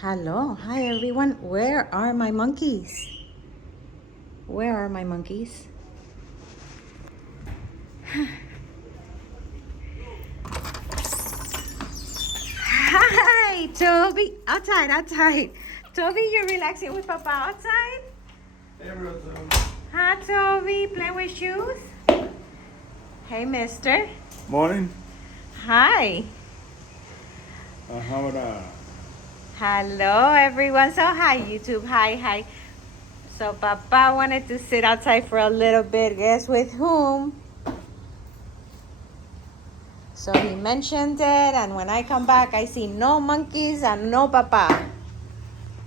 Hello, hi everyone. Where are my monkeys? Where are my monkeys? Hi, Toby. Outside. Toby, you're relaxing with Papa outside? Hey, Rosa. Hi, Toby. Playing with shoes? Hey, mister. Morning. Hi. How about Hello, everyone. So, hi, YouTube. Hi. So, Papa wanted to sit outside for a little bit. Guess with whom? So he mentioned it, and when I come back, I see no monkeys and no Papa.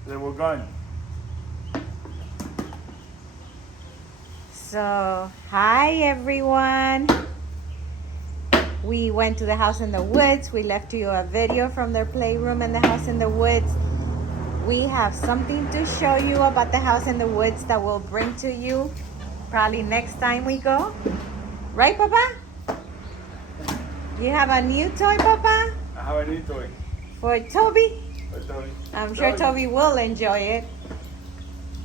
They were gone. So, hi, everyone. We went to the house in the woods. We left you a video from their playroom in the house in the woods. We have something to show you about the house in the woods that we'll bring to you probably next time we go. Right, Papa? You have a new toy, Papa? I have a new toy. For Toby? For Toby. I'm sure Toby will enjoy it.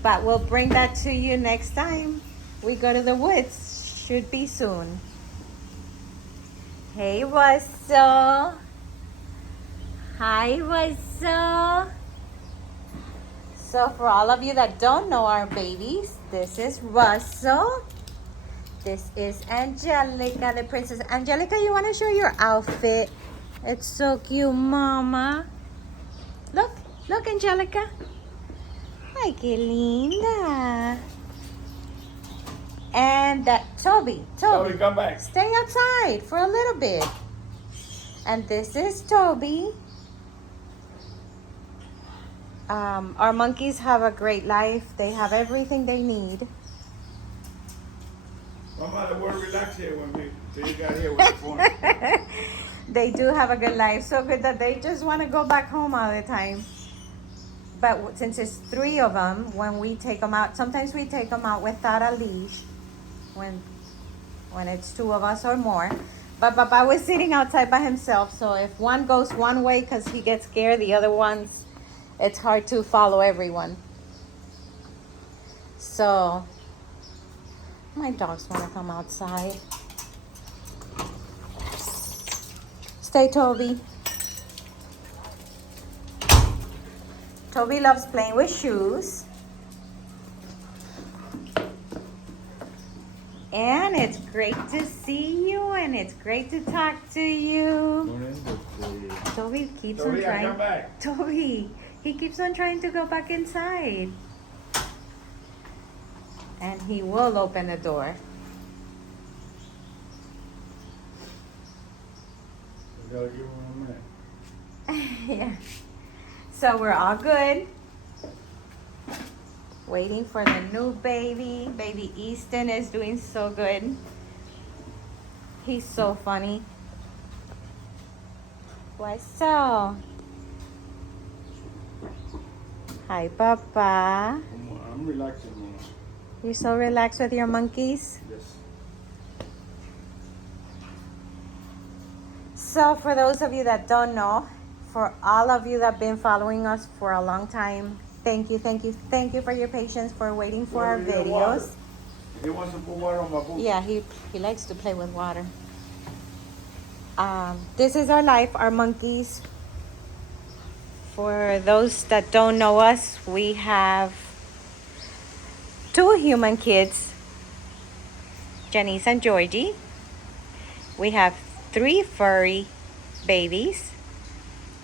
But we'll bring that to you next time we go to the woods. Should be soon. Hey, Russell. Hi, Russell. So for all of you that don't know our babies, this is Russell. This is Angelica, the princess. Angelica, you want to show your outfit? It's so cute, Mama. Look, Angelica. Ay, qué linda. And Toby, Come back. stay outside for a little bit. And this is Toby. Our monkeys have a great life. They have everything they need. Mama, they were relaxed here till you got here with the phone. They do have a good life. So good that they just want to go back home all the time. But since it's 3 of them, when we take them out, sometimes we take them out without a leash. When it's 2 of us or more. But Papa was sitting outside by himself. So if one goes one way because he gets scared, the other ones, it's hard to follow everyone. So my dogs want to come outside. Stay, Toby. Toby loves playing with shoes. And it's great to see you, and it's great to talk to you. Toby keeps on trying. Come back. Toby, he keeps on trying to go back inside. And he will open the door. We gotta give him a minute. Yeah. So we're all good. Waiting for the new baby. Baby Easton is doing so good. He's so funny. Why so? Hi, Papa. I'm relaxing, Mama. You're so relaxed with your monkeys? Yes. So for those of you that don't know, for all of you that have been following us for a long time, thank you for your patience, for waiting for our videos. He wants to put water on my boot. Yeah, he likes to play with water. This is our life, our monkeys. For those that don't know us, we have 2 human kids, Janice and Georgie. We have 3 furry babies,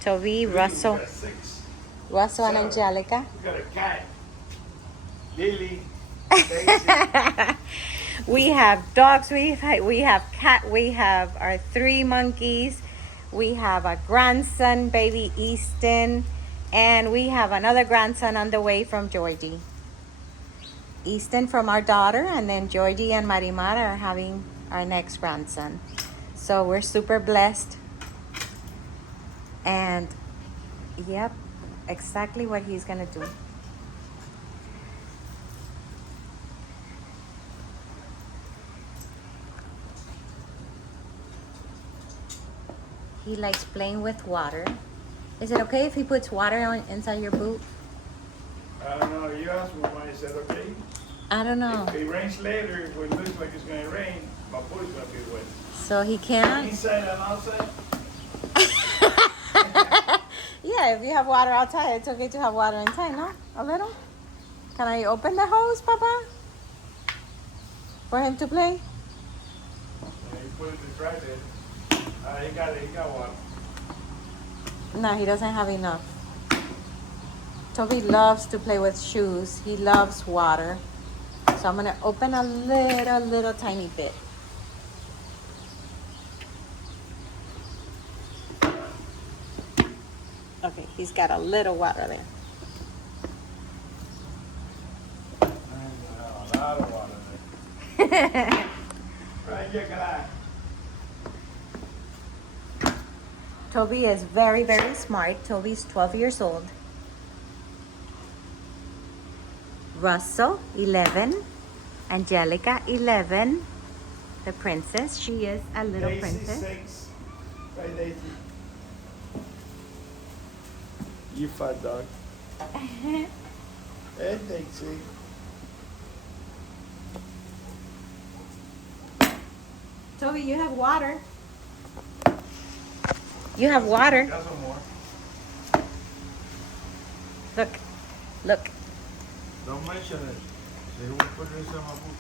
Toby, Russell, We got 6. Russell and 7. Angelica. We got a cat. Lily. Daisy. We have dogs, we have cat, we have our 3 monkeys, we have a grandson, baby Easton, and we have another grandson on the way from Georgie. Easton from our daughter, and then Georgie and Marimar are having our next grandson. So we're super blessed. And yep, exactly what he's gonna do. He likes playing with water. Is it okay if he puts water on inside your boot? I don't know. You asked me when I said okay. I don't know. If it rains later, if it looks like it's gonna rain, my boot's gonna be wet. So he can't? Inside and outside? Yeah, if you have water outside, it's okay to have water inside, no? A little? Can I open the hose, Papa? For him to play? Yeah, you put it to dry there. He got water. No, he doesn't have enough. Toby loves to play with shoes. He loves water. So I'm gonna open a little tiny bit. Okay, he's got a little water there. A lot of water there. Right here, can I? Toby is very, very smart. Toby's 12 years old. Russell, 11. Angelica, 11. The princess. She is a little Daisy, princess. 6. Right, Daisy. You fat dog. Hey, Daisy. Toby, you have water. You have water. Got some more. Look. Look. Don't mention it. They will put it inside my boot.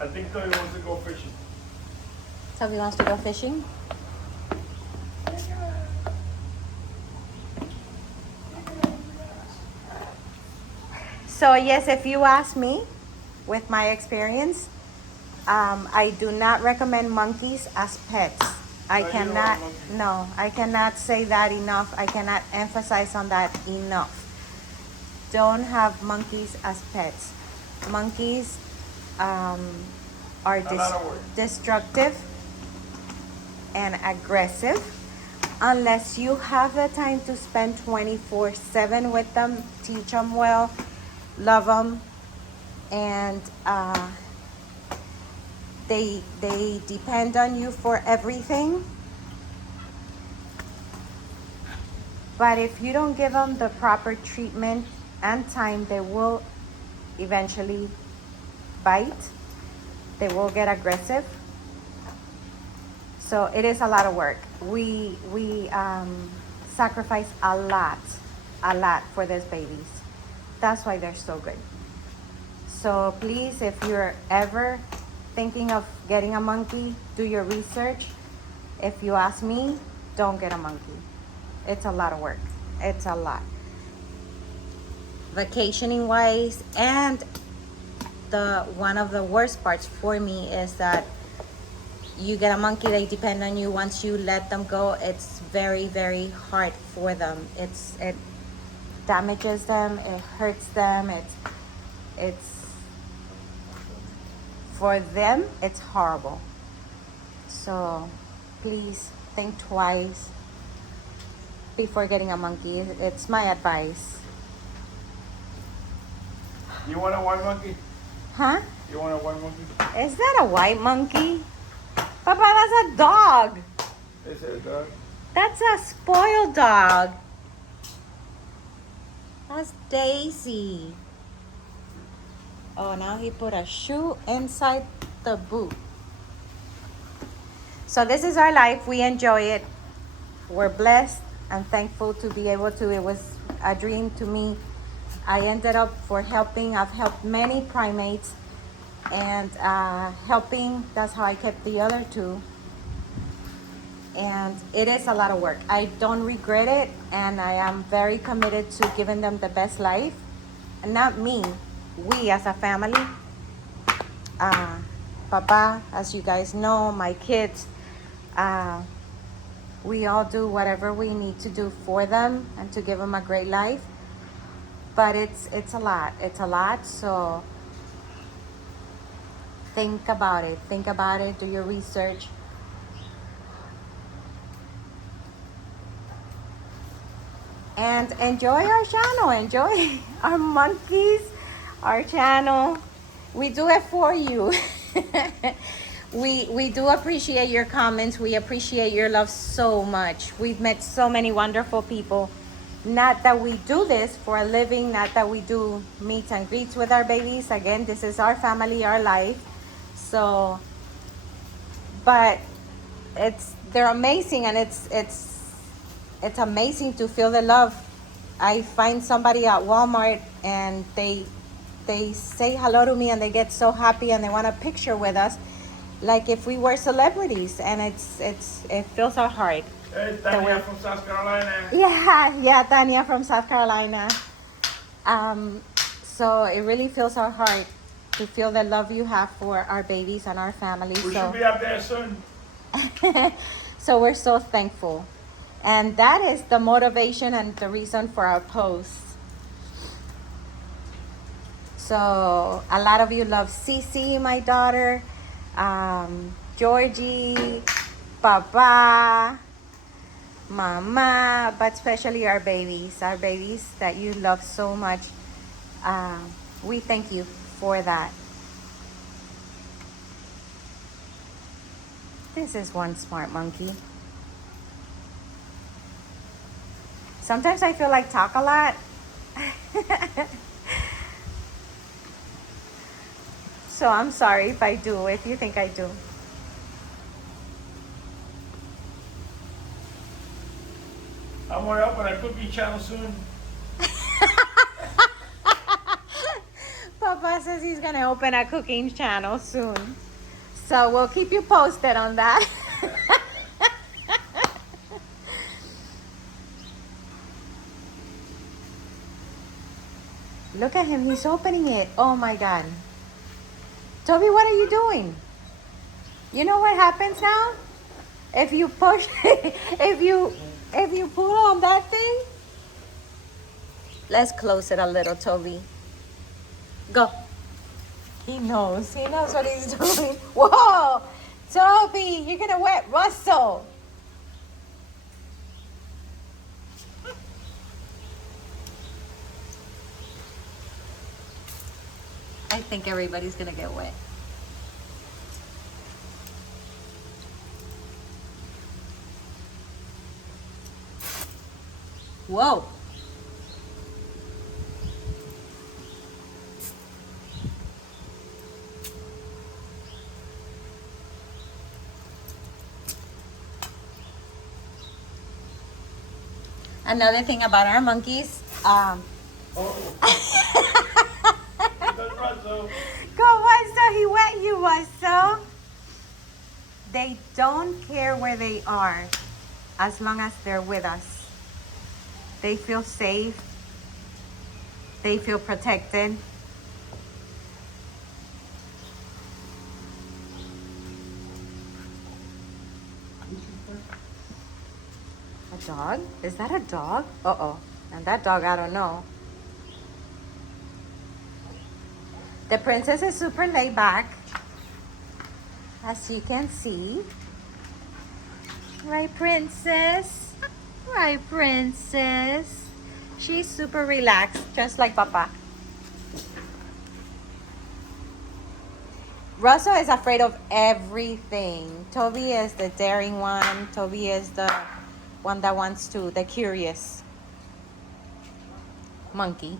I think Toby wants to go fishing. Toby wants to go fishing. So yes, if you ask me, with my experience, I do not recommend monkeys as pets. I No, you don't cannot, want monkeys. no, I cannot say that enough. I cannot emphasize on that enough. Don't have monkeys as pets. Monkeys are A lot of work. destructive and aggressive. Unless you have the time to spend 24/7 with them, teach them well, love them, and they depend on you for everything. But if you don't give them the proper treatment and time, they will eventually bite. They will get aggressive. So it is a lot of work. We sacrifice a lot for these babies. That's why they're so good. So please, if you're ever thinking of getting a monkey, do your research. If you ask me, don't get a monkey. It's a lot of work. It's a lot. Vacationing wise, and one of the worst parts for me is that you get a monkey, they depend on you. Once you let them go, it's very, very hard for them. It damages them, it hurts them, it's for them, it's horrible. So please think twice before getting a monkey. It's my advice. You want a white monkey? Huh? You want a white monkey? Is that a white monkey? Papa, that's a dog. Is it a dog? That's a spoiled dog. That's Daisy. Oh, now he put a shoe inside the boot. So this is our life. We enjoy it. We're blessed and thankful to be able to. It was a dream to me. I ended up I've helped many primates, and helping, that's how I kept the other two. And it is a lot of work. I don't regret it, and I am very committed to giving them the best life. And not me, we as a family. Papa, as you guys know, my kids, we all do whatever we need to do for them and to give them a great life. But it's a lot. It's a lot. So think about it. Think about it. Do your research. And enjoy our channel. Enjoy our monkeys, our channel. We do it for you. We do appreciate your comments. We appreciate your love so much. We've met so many wonderful people. Not that we do this for a living, not that we do meet and greets with our babies. Again, this is our family, our life. So, but they're amazing, and it's amazing to feel the love. I find somebody at Walmart and they say hello to me and they get so happy and they want a picture with us, like if we were celebrities, and it fills our heart. Hey, Tanya from South Carolina. Yeah, Tanya from South Carolina. So it really fills our heart to feel the love you have for our babies and our family. We should be up there soon. So we're so thankful. And that is the motivation and the reason for our posts. So a lot of you love Cece, my daughter, Georgie, Papa, Mama, but especially our babies that you love so much. We thank you for that. This is one smart monkey. Sometimes I feel like talk a lot. So I'm sorry if I do, if you think I do. I'm gonna open a cooking channel soon. Papa says he's gonna open a cooking channel soon. So we'll keep you posted on that. Look at him, he's opening it. Oh my God. Toby, what are you doing? You know what happens now? If you push, if you pull on that thing, let's close it a little, Toby. Go. He knows what he's doing. Whoa, Toby, you're gonna wet Russell. I think everybody's gonna get wet. Whoa. Another thing about our monkeys, Go, Russell, he wet you, Russell. They don't care where they are as long as they're with us. They feel safe. They feel protected. A dog? Is that a dog? Uh-oh. And that dog, I don't know. The princess is super laid back, as you can see. Right, princess? Right, princess? She's super relaxed, just like Papa. Russell is afraid of everything. Toby is the daring one. Toby is the one that wants to, the curious monkey.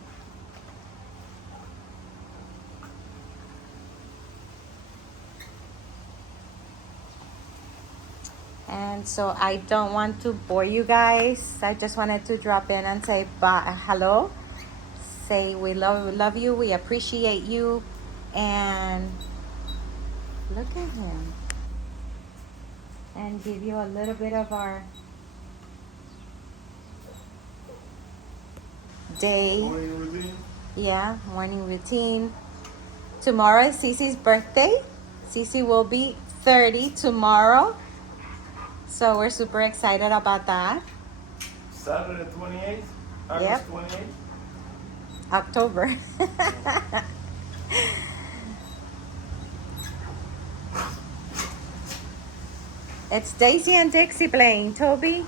And so I don't want to bore you guys. I just wanted to drop in and say hello. Say we love you, we appreciate you, and look at him. And give you a little bit of our day. Morning routine. Yeah, morning routine. Tomorrow is Cece's birthday. Cece will be 30 tomorrow. So we're super excited about that. Saturday 28th? August Yep. 28th? October. It's Daisy and Dixie playing. Toby?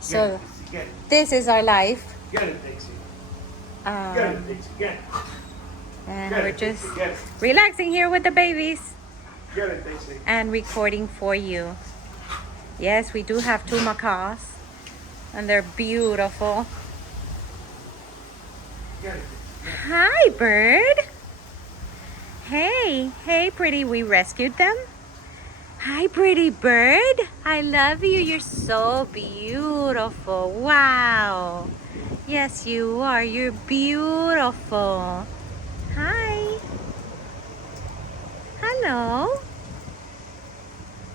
So Get. this is our life. Get it, Dixie. Get it, Dixie. Get it. And Get we're it, just Dixie. Get it. relaxing here with the babies Get it, Dixie. and recording for you. Yes, we do have 2 macaws, and they're beautiful. Get it. Hi, bird. Hey, pretty. We rescued them. Hi, pretty bird. I love you. You're so beautiful. Wow. Yes, you are. You're beautiful. Hi. Hello.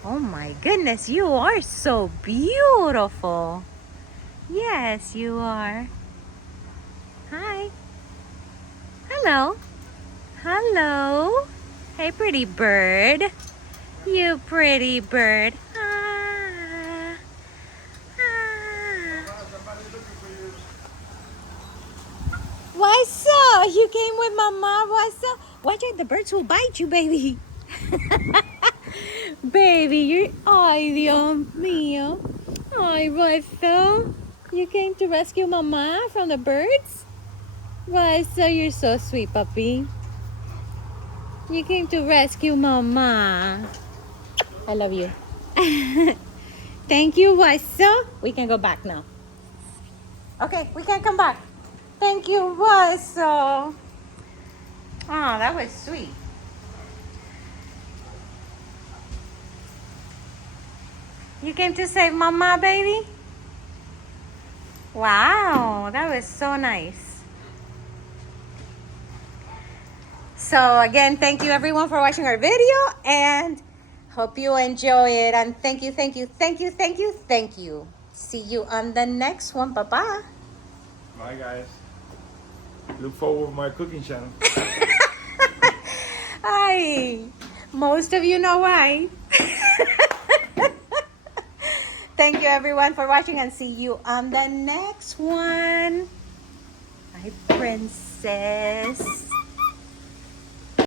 Oh my goodness, you are so beautiful. Yes, you are. Hi. Hello. Hello. Hey, pretty bird. You pretty bird. Ah. Ah. Somebody's looking for you. Why so? You came with mama. Why so? Watch out, the birds will bite you, baby. Baby, you're... Ay, Dios mío. Ay, why so? You came to rescue mama from the birds? Why so? You're so sweet, puppy. You came to rescue mama. I love you. Thank you, why so? We can go back now. Okay, we can come back. Thank you, why so? Oh, that was sweet. You came to save mama, baby? Wow, that was so nice. So again, thank you everyone for watching our video, and hope you enjoy it. And thank you. See you on the next one. Bye-bye. Bye, guys. Look forward to my cooking channel. Hi. Most of you know why. Thank you everyone for watching, and see you on the next one. Bye, princess.